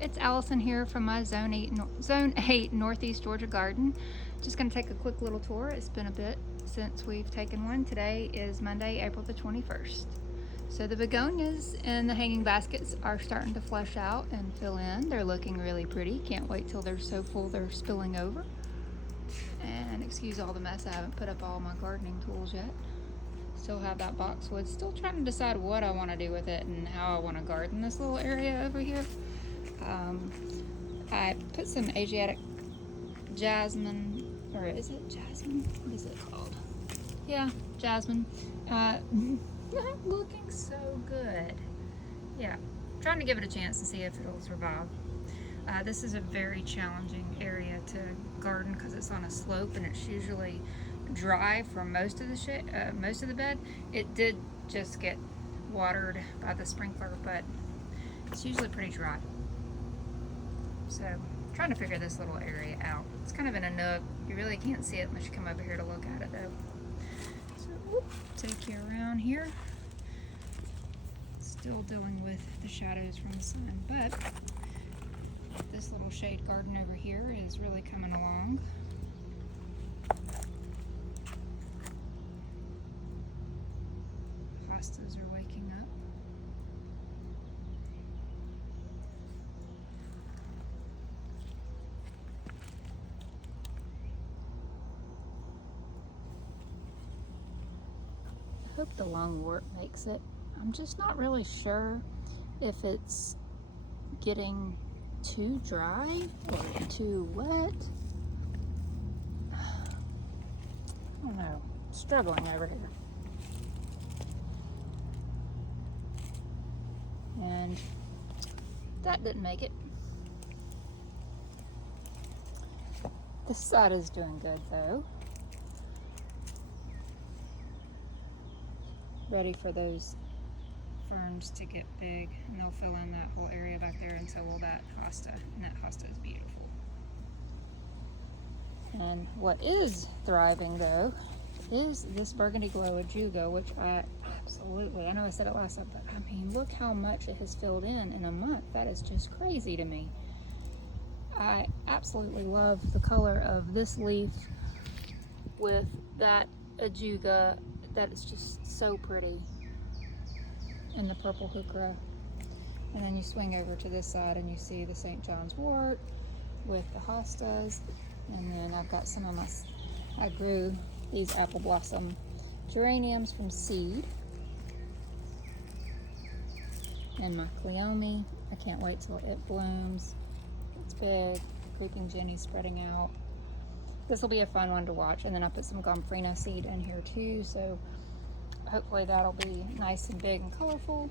it's Allison here from my Zone 8 Northeast Georgia garden. Just going to take a quick little tour. It's been a bit since we've taken one. Today is Monday, April the 21st. So the begonias in the hanging baskets are starting to flush out and fill in. They're looking really pretty. Can't wait till they're so full they're spilling over. And excuse all the mess, I haven't put up all my gardening tools yet. Still have that boxwood. Still trying to decide what I want to do with it and how I want to garden this little area over here. I put some Asiatic jasmine, or is it jasmine? What is it called? Yeah, jasmine. Looking so good. Yeah, trying to give it a chance to see if it'll survive. This is a very challenging area to garden because it's on a slope and it's usually dry for most of the bed. It did just get watered by the sprinkler, but it's usually pretty dry. So trying to figure this little area out. It's kind of in a nook. You really can't see it unless you come over here to look at it though. So take you around here. Still dealing with the shadows from the sun, but this little shade garden over here is really coming along. Hostas are waking up. I hope the lungwort makes it. I'm just not really sure if it's getting too dry or too wet. I don't know. Struggling over here. And that didn't make it. This side is doing good though. Ready for those ferns to get big, and they'll fill in that whole area back there, and so will that hosta, and that hosta is beautiful. And what is thriving though is this Burgundy Glow Ajuga, which I know I said it last time, but I mean, look how much it has filled in a month. That is just crazy to me. I absolutely love the color of this leaf with that Ajuga. That is just so pretty. And the purple heuchera. And then you swing over to this side and you see the St. John's wort with the hostas. And then I've got I grew these apple blossom geraniums from seed. And my cleome, I can't wait till it blooms. It's big. Creeping Jenny spreading out. This will be a fun one to watch. And then I put some gomphrena seed in here too, so hopefully that'll be nice and big and colorful.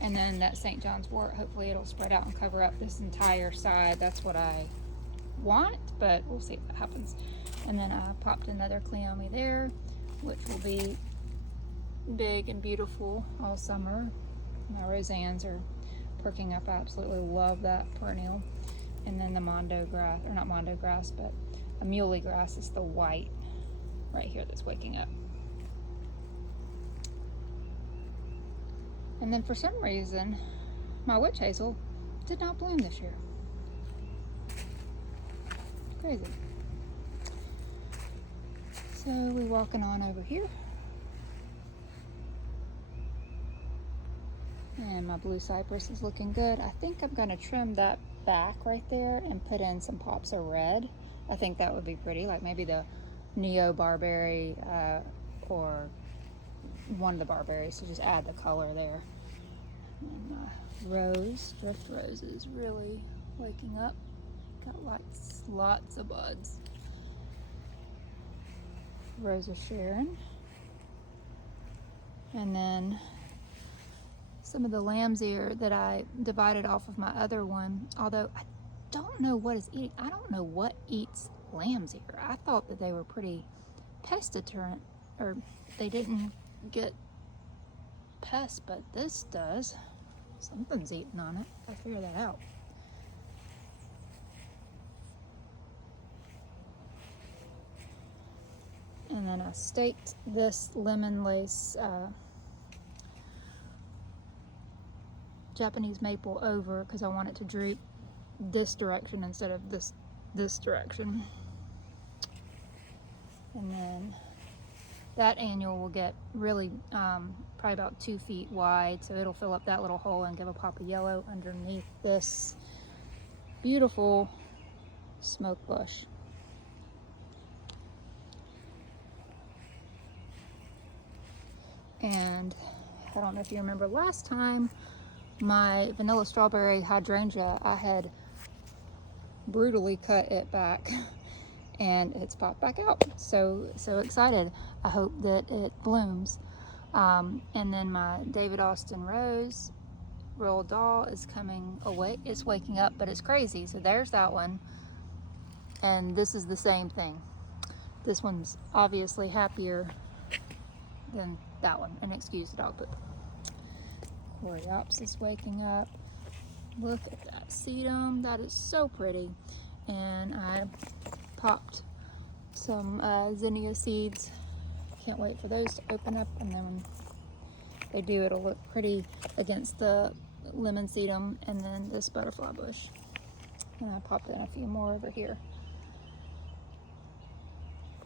And then that St. John's wort, hopefully it'll spread out and cover up this entire side. That's what I want, but we'll see if that happens. And then I popped another cleome there, which will be big and beautiful all summer. My roseannes are perking up. I absolutely love that perennial. And then the mondo grass, or not mondo grass, but a muhly grass is the white right here that's waking up. And then for some reason, my witch hazel did not bloom this year. Crazy. So we're walking on over here. And my blue cypress is looking good. I think I'm gonna trim that back right there and put in some pops of red. I think that would be pretty, like maybe the Neo Barberry or one of the barberries, so just add the color there. And drift rose is really waking up. Got lots of buds. Rose of Sharon. And then some of the lamb's ear that I divided off of my other one, although I don't know what is eating. I don't know what eats lamb's ear. I thought that they were pretty pest deterrent, or they didn't get pests, but this does. Something's eating on it. I figure that out. And then I staked this lemon lace Japanese maple over because I want it to droop this direction instead of this direction. And then that annual will get really probably about 2 feet wide, so it'll fill up that little hole and give a pop of yellow underneath this beautiful smoke bush. And I don't know if you remember last time, my vanilla strawberry hydrangea, I had brutally cut it back and it's popped back out. So excited. I hope that it blooms. And then my David Austin rose, Roald Dahl, is coming awake. It's waking up, but it's crazy. So there's that one. And this is the same thing. This one's obviously happier than that one. And excuse the dog poop. Coreops is waking up. Look at that sedum. That is so pretty. And I popped some zinnia seeds. Can't wait for those to open up, and then when they do, it'll look pretty against the lemon sedum and then this butterfly bush. And I popped in a few more over here.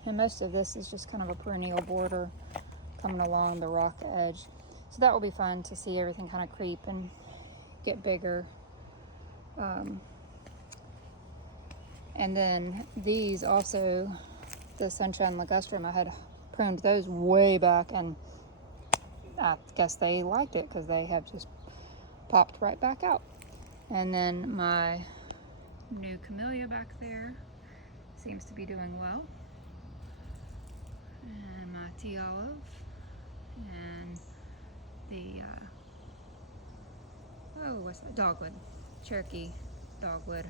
And most of this is just kind of a perennial border coming along the rock edge. So that will be fun to see everything kind of creep and get bigger. And then these also, the Sunshine Ligustrum, I had pruned those way back, and I guess they liked it because they have just popped right back out. And then my new camellia back there seems to be doing well. And my tea olive and the what's that? Dogwood, Cherokee dogwood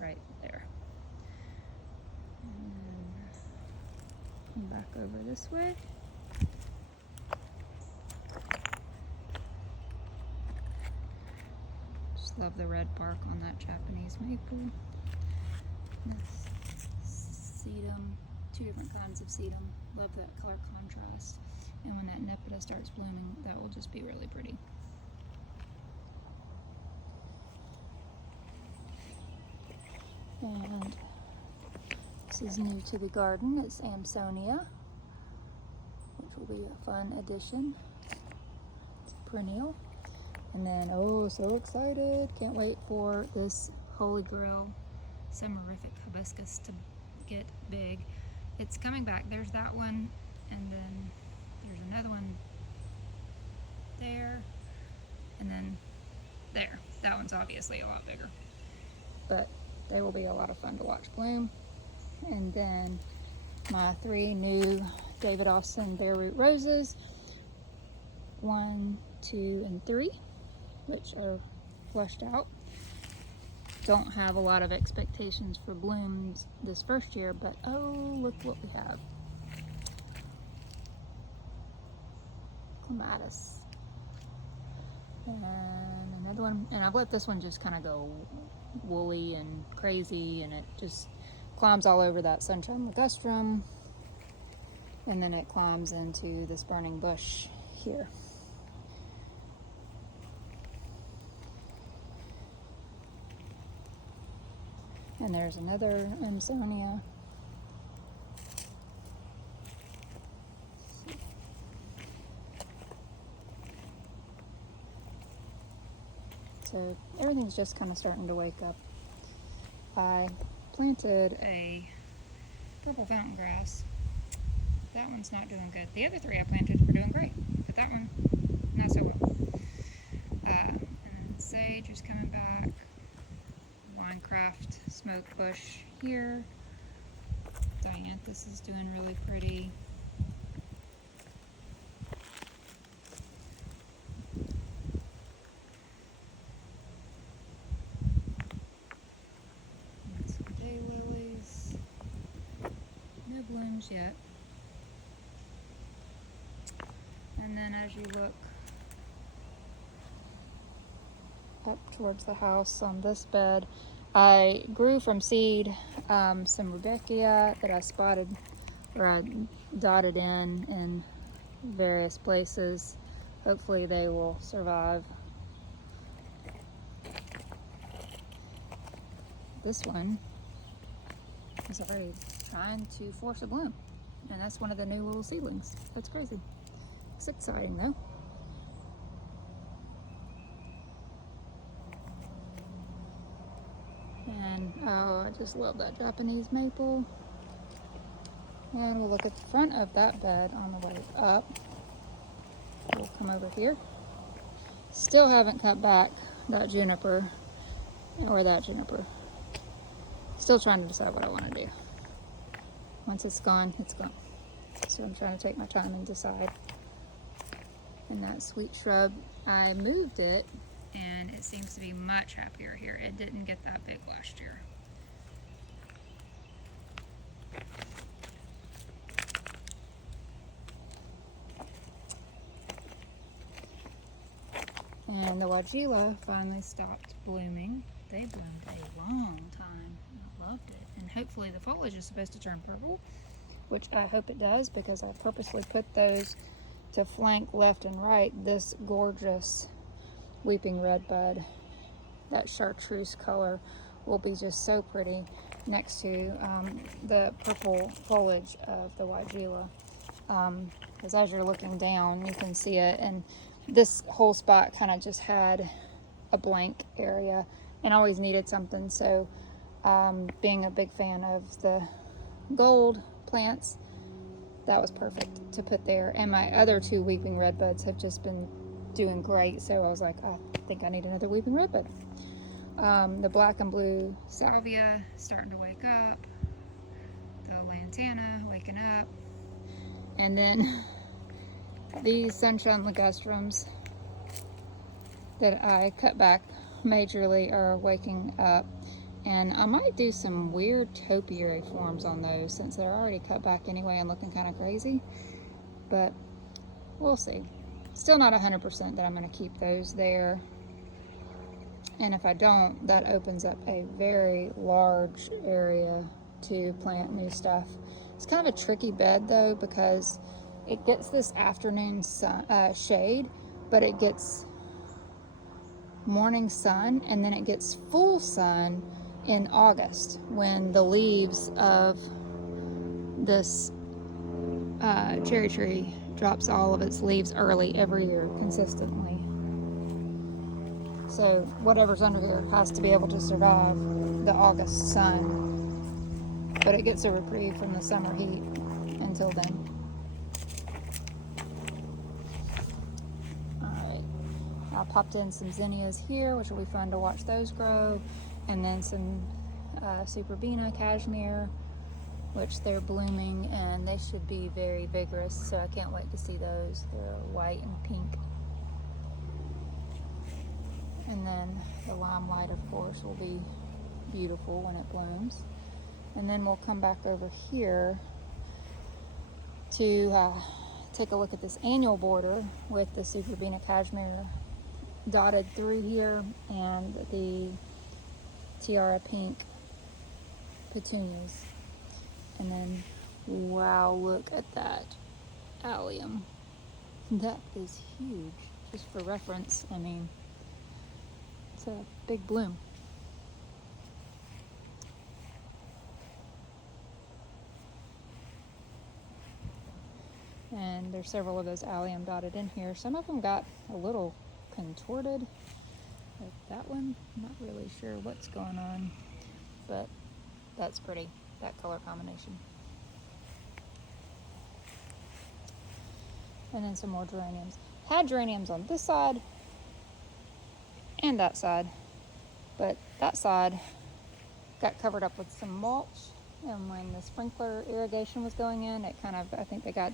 right there. And back over this way. Just love the red bark on that Japanese maple. This sedum, 2 different kinds of sedum. Love that color contrast. And when that Nepeta starts blooming, that will just be really pretty. And this is new to the garden. It's Amsonia, which will be a fun addition. It's a perennial. And then, oh, so excited. Can't wait for this Holy Grail Summerific hibiscus to get big. It's coming back. There's that one, and then there's another one there, and then there. That one's obviously a lot bigger, but they will be a lot of fun to watch bloom. And then my 3 new David Austin bare root roses, 1, 2, and 3, which are flushed out. Don't have a lot of expectations for blooms this first year, but oh, look what we have. Clematis. And another one, and I've let this one just kind of go woolly and crazy, and it just climbs all over that Sunshine Ligustrum, and then it climbs into this burning bush here. And there's another Amsonia. So everything's just kind of starting to wake up. I planted a purple fountain grass. That one's not doing good. The other 3 I planted were doing great, but that one, not so well. And then sage is coming back. Minecraft smoke bush here. Dianthus is doing really pretty. Some daylilies. No blooms yet. And then as you look up towards the house on this bed, I grew from seed some Rudbeckia that I spotted, or I dotted in various places. Hopefully they will survive this one is already trying to force a bloom. And that's one of the new little seedlings. That's crazy. It's exciting though. And oh, I just love that Japanese maple. And we'll look at the front of that bed on the way up. We'll come over here. Still haven't cut back that juniper or that juniper. Still trying to decide what I want to do. Once it's gone, it's gone. So I'm trying to take my time and decide. And that sweet shrub, I moved it and it seems to be much happier here. It didn't get that big last year. And the Weigela finally stopped blooming. They bloomed a long time. I loved it. And hopefully the foliage is supposed to turn purple, which I hope it does, because I purposely put those to flank left and right this gorgeous weeping red bud. That chartreuse color will be just so pretty next to the purple foliage of the Weigela. Because as you're looking down, you can see it, and this whole spot kind of just had a blank area and always needed something. So being a big fan of the gold plants, that was perfect to put there. And my other two weeping red buds have just been doing great, so I was like, I think I need another weeping red bud. The black and blue salvia starting to wake up, the lantana waking up, and then these sunshine ligustrums that I cut back majorly are waking up. And I might do some weird topiary forms on those since they're already cut back anyway and looking kind of crazy. But we'll see. Still not 100% that I'm going to keep those there. And if I don't, that opens up a very large area to plant new stuff. It's kind of a tricky bed though, because it gets this afternoon sun, shade, but it gets morning sun, and then it gets full sun in August when the leaves of this cherry tree drops all of its leaves early every year consistently. So whatever's under here has to be able to survive the August sun, but it gets a reprieve from the summer heat until then. Alright, I popped in some zinnias here, which will be fun to watch those grow, and then some Superbena cashmere, which they're blooming, and they should be very vigorous, so I can't wait to see those. They're white and pink. And then the limelight, of course, will be beautiful when it blooms. And then we'll come back over here to take a look at this annual border with the Superbena cashmere dotted through here, and the tiara pink petunias. And then, wow, look at that allium. That is huge. Just for reference, I mean, it's a big bloom. And there's several of those allium dotted in here. Some of them got a little contorted, like that one. I'm not really sure what's going on, but that's pretty, that color combination. And then some more geraniums. Had geraniums on this side and that side, but that side got covered up with some mulch, and when the sprinkler irrigation was going in, it kind of, I think they got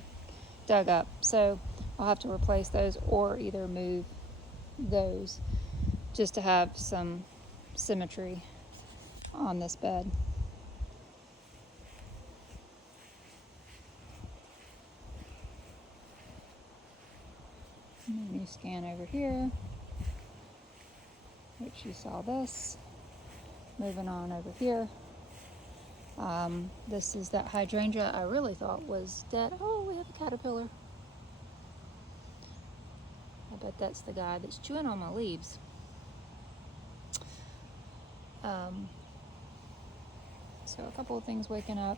dug up. So I'll have to replace those or either move those just to have some symmetry on this bed. And then you scan over here, which you saw this. Moving on over here. This is that hydrangea I really thought was dead. Oh, we have a caterpillar. I bet that's the guy that's chewing on my leaves. So a couple of things waking up.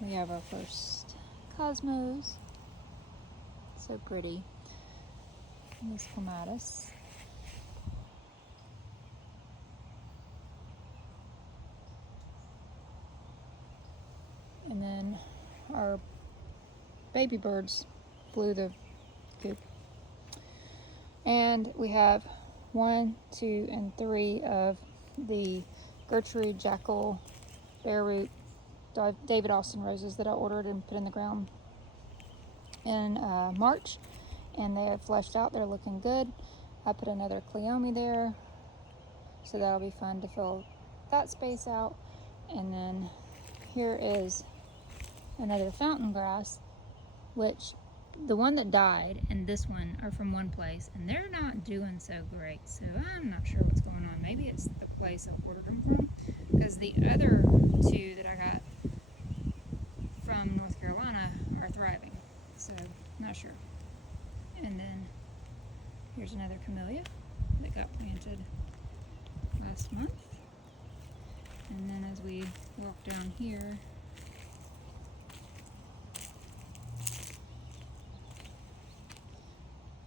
We have our first cosmos. So pretty. And this clematis. And then our baby birds flew the coop. And we have 1, 2, and 3 of the Gertrude Jackal bare root David Austin roses that I ordered and put in the ground in March, and they have fleshed out. They're looking good. I put another Cleome there, so that'll be fun to fill that space out. And then here is another fountain grass, which the one that died and this one are from one place, and they're not doing so great. So I'm not sure what's going on. Maybe it's the place I ordered them from, because the other 2 that I got from North Carolina are thriving. So not sure. And then here's another camellia that got planted last month. And then as we walk down here,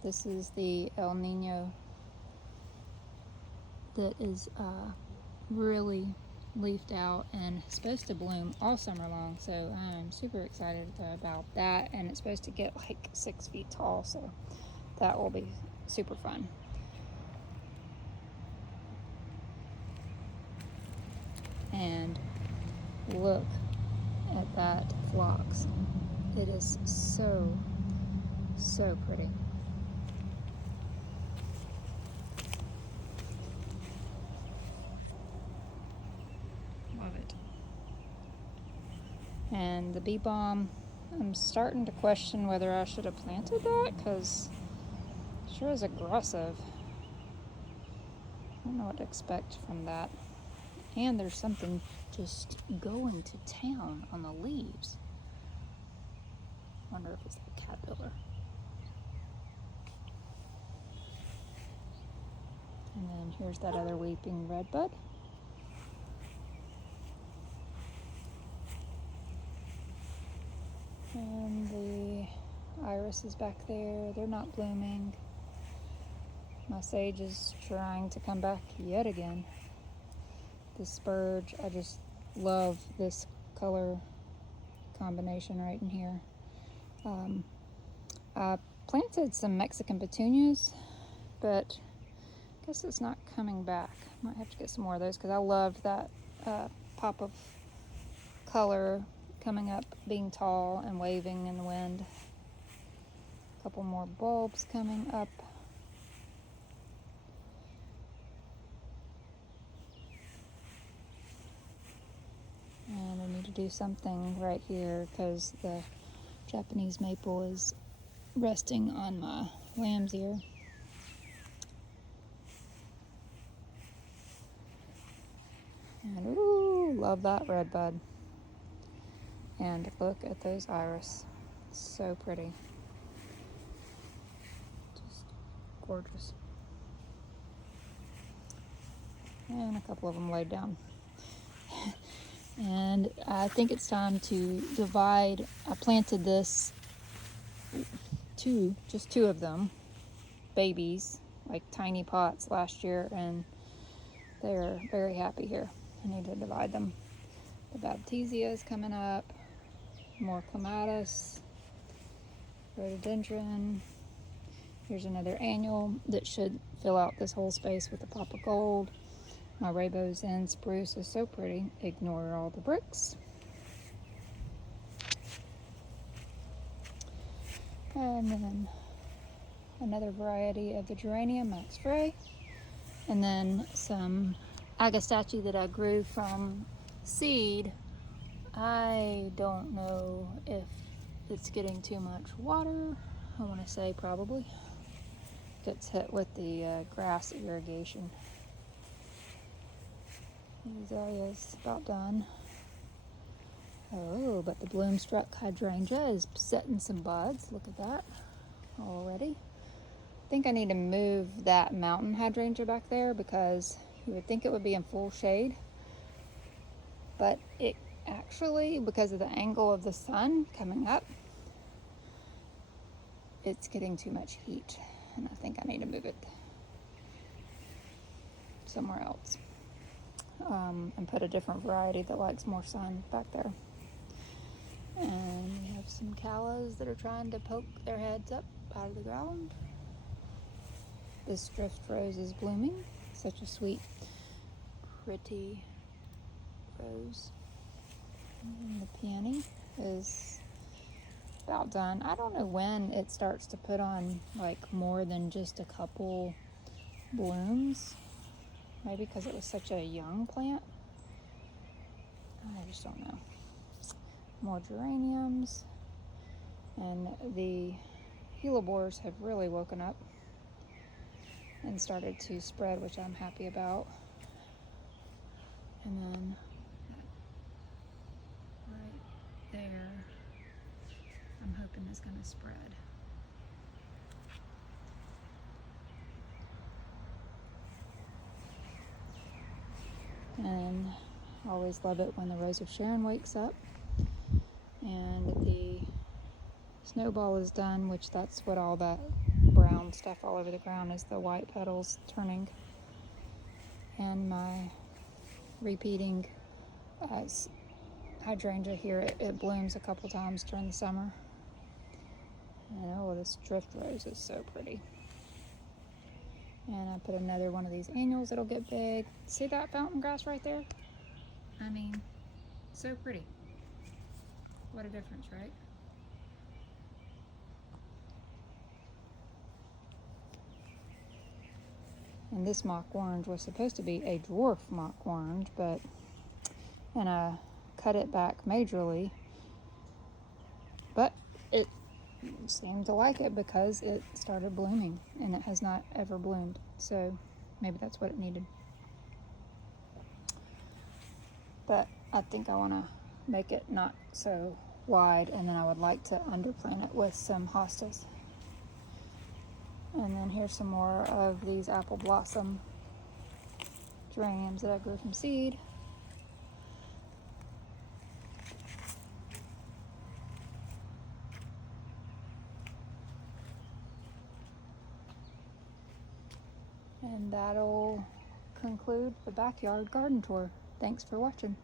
this is the El Nino that is really leafed out and supposed to bloom all summer long. So I'm super excited about that, and it's supposed to get like 6 feet tall, so that will be super fun. And look at that phlox. It is so pretty. Love it. And the bee balm, I'm starting to question whether I should have planted that, because it sure is aggressive. I don't know what to expect from that. And there's something just going to town on the leaves. Wonder if it's the caterpillar. And then here's that other weeping redbud. And the iris is back there. They're not blooming. My sage is trying to come back yet again. The spurge, I just love this color combination right in here. I planted some Mexican petunias, but I guess it's not coming back. Might have to get some more of those, because I love that pop of color coming up, being tall and waving in the wind. A couple more bulbs coming up. And I need to do something right here, because the Japanese maple is resting on my lamb's ear. And ooh, love that redbud. And look at those iris. So pretty. Just gorgeous. And a couple of them laid down. And I think it's time to divide. I planted this just two of them, babies, like tiny pots last year, and they're very happy here. I need to divide them. The Baptisia is coming up, more clematis, rhododendron. Here's another annual that should fill out this whole space with a pop of gold. My Rainbow Zen spruce is so pretty. Ignore all the bricks. And then another variety of the geranium, Max Frey. And then some agastache that I grew from seed. I don't know if it's getting too much water. I want to say probably. Gets hit with the grass irrigation. Azalea's about done. Oh, but the Bloomstruck hydrangea is setting some buds. Look at that already. I think I need to move that mountain hydrangea back there, because you would think it would be in full shade, but it actually, because of the angle of the sun coming up, it's getting too much heat, and I think I need to move it somewhere else, and put a different variety that likes more sun back there. And we have some callas that are trying to poke their heads up out of the ground. This drift rose is blooming. Such a sweet, pretty rose. And the peony is about done. I don't know when it starts to put on like more than just a couple blooms. Maybe because it was such a young plant. I just don't know. More geraniums. And the hellebores have really woken up and started to spread, which I'm happy about. And then right there, I'm hoping is going to spread. And I always love it when the Rose of Sharon wakes up and the snowball is done, which that's what all that brown stuff all over the ground is, the white petals turning. And my repeating hydrangea here, it blooms a couple times during the summer. And oh, this drift rose is so pretty. And I put another one of these annuals that'll get big. See that fountain grass right there? I mean, so pretty. What a difference, right? And this mock orange was supposed to be a dwarf mock orange, and I cut it back majorly, but it seemed to like it because it started blooming, and it has not ever bloomed, so maybe that's what it needed. But I think I want to make it not so wide, and then I would like to underplant it with some hostas. And then here's some more of these apple blossom geraniums that I grew from seed. And that'll conclude the backyard garden tour. Thanks for watching.